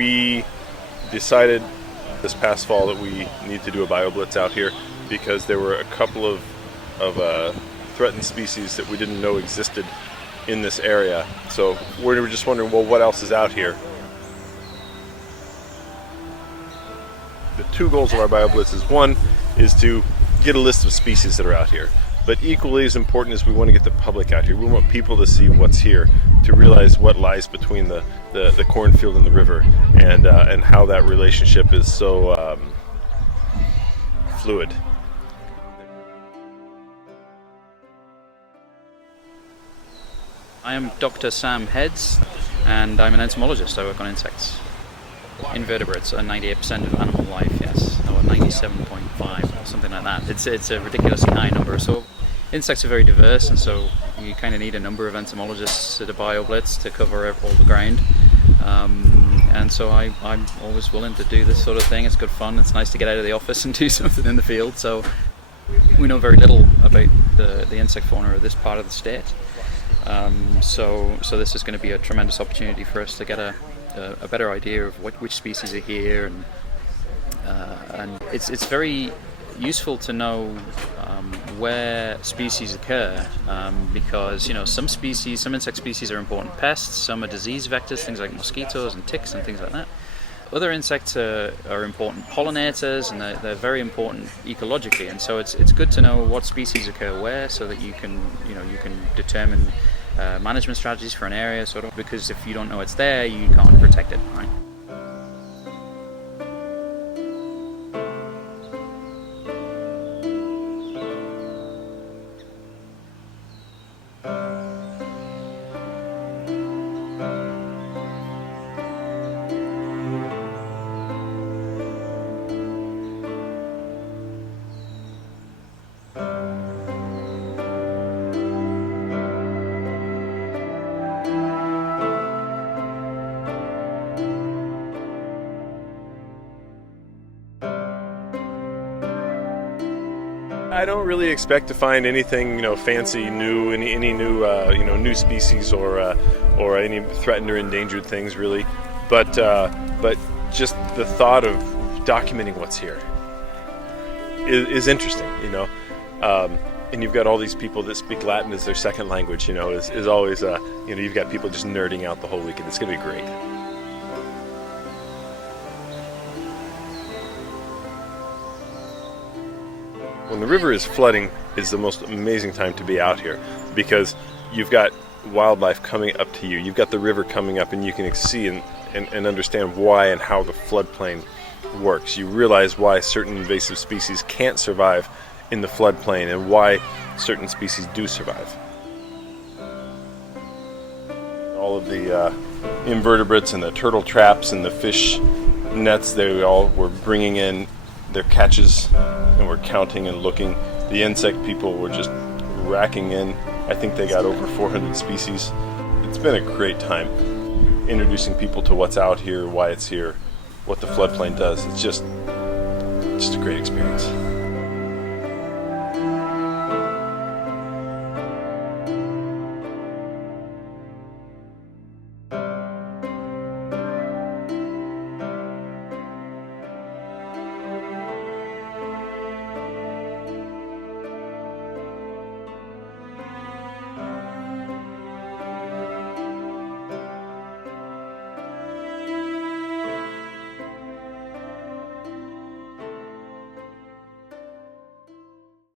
We decided this past fall that we need to do a BioBlitz out here because there were a couple of threatened species that we didn't know existed in this area. So we were just wondering, well, what else is out here? The two goals of our BioBlitz is, one is to get a list of species that are out here, but equally as important is we want to get the public out here. We want people to see what's here, to realize what lies between the cornfield and the river, and how that relationship is so fluid. I am Dr. Sam Heads, and I'm an entomologist. I work on insects. Invertebrates are 98% of animal life, yes, or 97.5 or something like that. It's a ridiculously high number. So insects are very diverse, and so you kind of need a number of entomologists at a BioBlitz to cover all the ground. And so I'm always willing to do this sort of thing. It's good fun. It's nice to get out of the office and do something in the field. So we know very little about the insect fauna of this part of the state. So this is going to be a tremendous opportunity for us to get a better idea of which species are here, and it's very useful to know where species occur, because some insect species are important pests, some are disease vectors, things like mosquitoes and ticks and things like that. Other insects are important pollinators, and they're very important ecologically, and so it's good to know what species occur where, so that you can determine management strategies for an area, sort of, because if you don't know it's there, you can't protect it, right? I don't really expect to find anything, fancy, new, any new, new species or any threatened or endangered things, really. But just the thought of documenting what's here is interesting, And you've got all these people that speak Latin as their second language, is always, you've got people just nerding out the whole weekend. It's going to be great. When the river is flooding is the most amazing time to be out here, because you've got wildlife coming up to you. You've got the river coming up, and you can see and understand why and how the floodplain works. You realize why certain invasive species can't survive in the floodplain and why certain species do survive. All of the invertebrates and the turtle traps and the fish nets, they all were bringing in their catches, and we're counting and looking. The insect people were just racking in. I think they got over 400 species. It's been a great time introducing people to what's out here, why it's here, what the floodplain does. It's just a great experience.